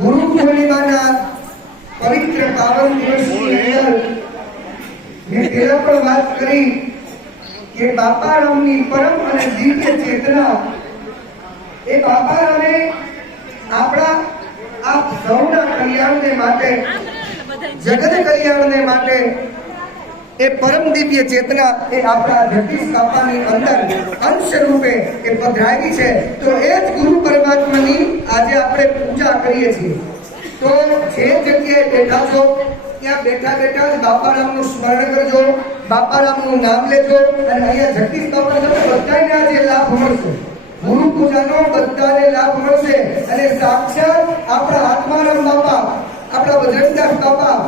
ગુરુ પૂર્ણિમાના પવિત્ર પાવન દિવસની અંદર મેં પહેલા પણ વાત કરી કે બાપારામની પરમ અને દિવ્ય ચેતના એ બાપારામે આપણા આ સૌના કલ્યાણને માટે જગત કલ્યાણને માટે એ પરમ દિવ્ય ચેતના એ આપણા જગદીશ બાપાની અંદર અંશ રૂપે એ પધરાવી છે. તો એ જ ગુરુ પરમાત્માની આજે આપણે પૂજા કરીએ છીએ. તો જે જગ્યાએ બેઠા છો ત્યાં બેઠા બેઠા જ બાપારામનું સ્મરણ કરજો, બાપારામનું નામ લેજો અને અહીંયા જગદીશ બાપા તમે બધાને આજે લાભ મળશે. ગુરુ પૂજાનો બધાને લાભ મળશે અને સાક્ષાત આપણા આત્મારામ બાપા, આપણા ભજનદાસ બાપા,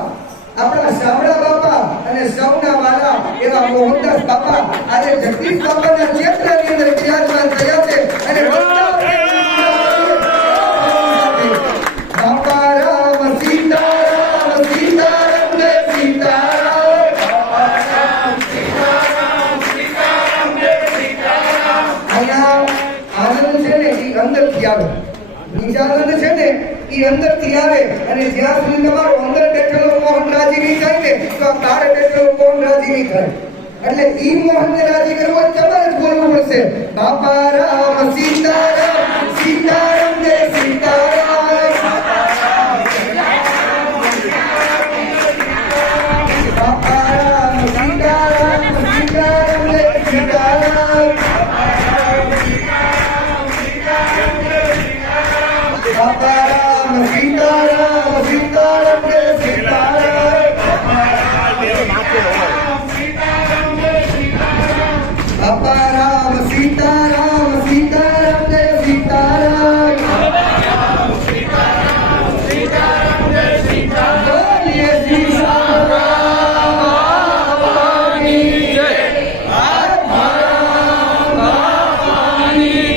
આપણા શામળા બાપા અને સૌના વાલા એવા મોહનદાસ બાપા આજે જગદીશ બાપાના ક્ષેત્રની અંદર વિરાજમાન થયા છે અને બાપા રામ સીતારામ સીતારામ જય સીતારામ અહીંયા આનંદ છે ને એ અંદરથી આવે, નિજાનંદ છે ને એ અંદરથી આવે અને જ્યાં સુધી તમારો અંદર બેઠેલો મોહન રાજી નહીં થાય ને તો આ બહાર બેઠેલો મોહન રાજી નહીં થાય. એટલે ઈ મોહનને રાજી કરવો તમારે જ બોલવું પડશે. બાપા રામ સીતારામ સીતારામ જય સીતારામ, બાપા રામ સીતારામ સીતારામ જય સીતારામ, બાપા રામ સીતારામ સીતારામ જય સીતારામ, બાપા રામ સીતારામ સીતારામ જય સીતારામ, બોલીએ શ્રી શામળાની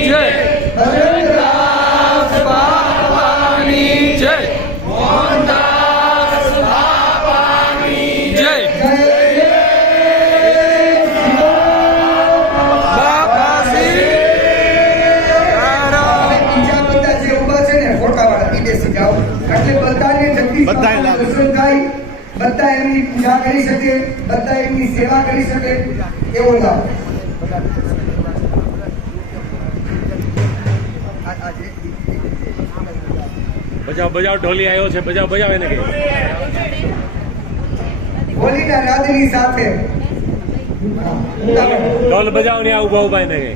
જય, ભજનદાસ બાપાની જય, મોહનદાસ જાઓ એટલે બધાને જગદીશ બધાએ બાપાના લાભ. દર્શન થાય, બધા એમની પૂજા કરી શકે, બધા એમની સેવા કરી શકે એવો લાભ. બજાવ બજાવ ઢોલી આવ્યો છે, બજાવ બજાવ એને કે હોલીના નાદની સાથે ઢોલ બજાવ ને આ ઉભા ઉભા એને કે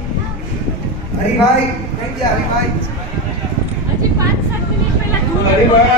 હરિભાઈ, હરિભાઈ હજી 5-7 મિનિટ પહેલા હરિભાઈ